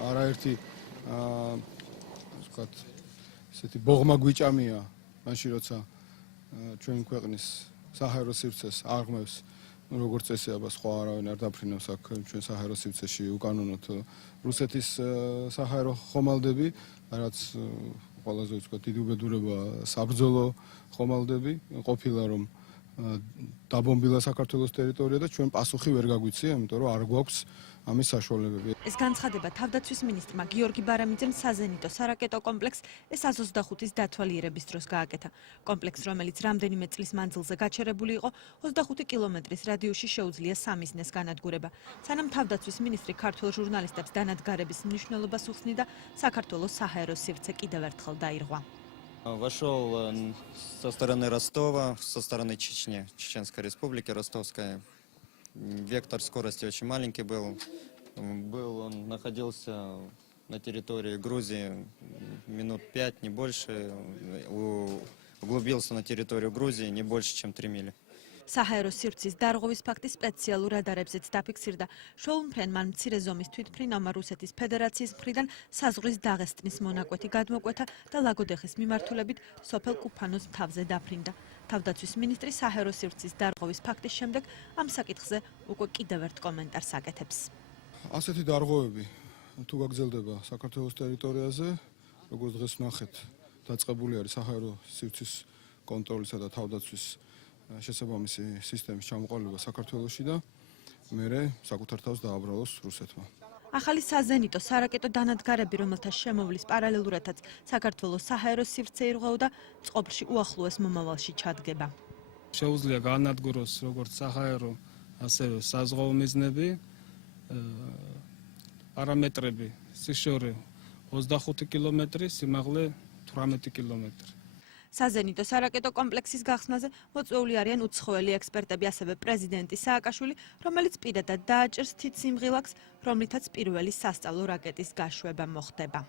არაერთი ვთქვათ, ესეთი ბოღმა გვიჭამია, მაშინ როცა ჩვენი ქვეყნის საჰაერო სივრცეს აღმევს, როგორც წესია, სხვა არავინ არ დაფრინავს აქ ჩვენ საჰაერო სივრცეში უკანონოდ რუსეთის საჰაერო ხომალდები, რაც ყველაზე ვთქვათ, დიდი უბედურება საბრძოლო ხომალდები, ყოფილა რომ დაბომბილა საქართველოს ტერიტორია და ჩვენ პასუხი ვერ გაგვიცია, იმიტომ რომ არ გვაქვს ამის საშუალებები. ეს განცხადება თავდაცვის მინისტრმა გიორგი ბარამიძემ საზენიტო სარაკეტო კომპლექს S-25-ის დათვალიერების დროს გააკეთა. კომპლექსს, რომელიც რამდენიმე წლის მანძილზე გაჩერებული იყო, 25 კილომეტრის რადიუსში შეუძლია სამიზნეს განადგურება. სანამ თავდაცვის მინისტრი ქართველ ჟურნალისტებს დანადგარების მნიშვნელობას უხსნიდა, საქართველოს საჰაერო სივრცე კიდევ ერთხელ დაირღვა. Вошел со стороны Ростова, со стороны Чечни, Чеченской республики, Ростовской. Вектор скорости очень маленький был. Он находился на территории Грузии минут 5, не больше. Углубился на территорию Грузии не больше, чем 3 мили. საჰაერო სივრცის დარღვევის ფაქტი სპეციალურ რადარებზეც დაფიქსირდა. შოუმფრენ მან მცირე ზომის თვითმფრინავმა რუსეთის ფედერაციის მხრიდან საზღვრის დაღესტნის მონაკვეთი გადმოკვეთა და ლაგოდეხის მიმართულებით სოფელ კუფანოს თავზე დაფრინდა. თავდაცვის მინისტრი საჰაერო სივრცის დარღვევის ფაქტის შემდეგ ამ საკითხზე უკვე კიდევ ერთ კომენტარს აკეთებს. ასეთი დარღვევები თუ გაგრძელდება საქართველოს ტერიტორიაზე, როგორც დღეს ვნახეთ, დაწყებული არის საჰაერო სივრცის კონტროლისა და თავდაცვის შესაბამისი სისტემის ჩამოყალიბება საქართველოში და მერე საკუთარ თავს დააბრალოს რუსეთმა. ახალი საზენიტო სარაკეტო დანადგარები, რომელთა შემოვლის პარალელურადაც საქართველოს საჰაერო სივრცე ირღვეოდა, წყობრში უახლოეს მომავალში ჩადგება. შეუძლია განადგუროს როგორც საჰაერო, ასევე საზღვაო მიზნები, პარამეტრები, სიშორე 25 კილომეტრი, სიმაღლე 18 კილომეტრი. საზენიტო სარაკეტო კომპლექსის გახსნაზე მოწვეული არიან უცხოელი ექსპერტები, ასევე პრეზიდენტი სააკაშვილი, რომელიც პირადად დააჭერს თით სიმღილაკს, რომლითაც პირველი სასწავლო რაკეტის გაშვება მოხდება.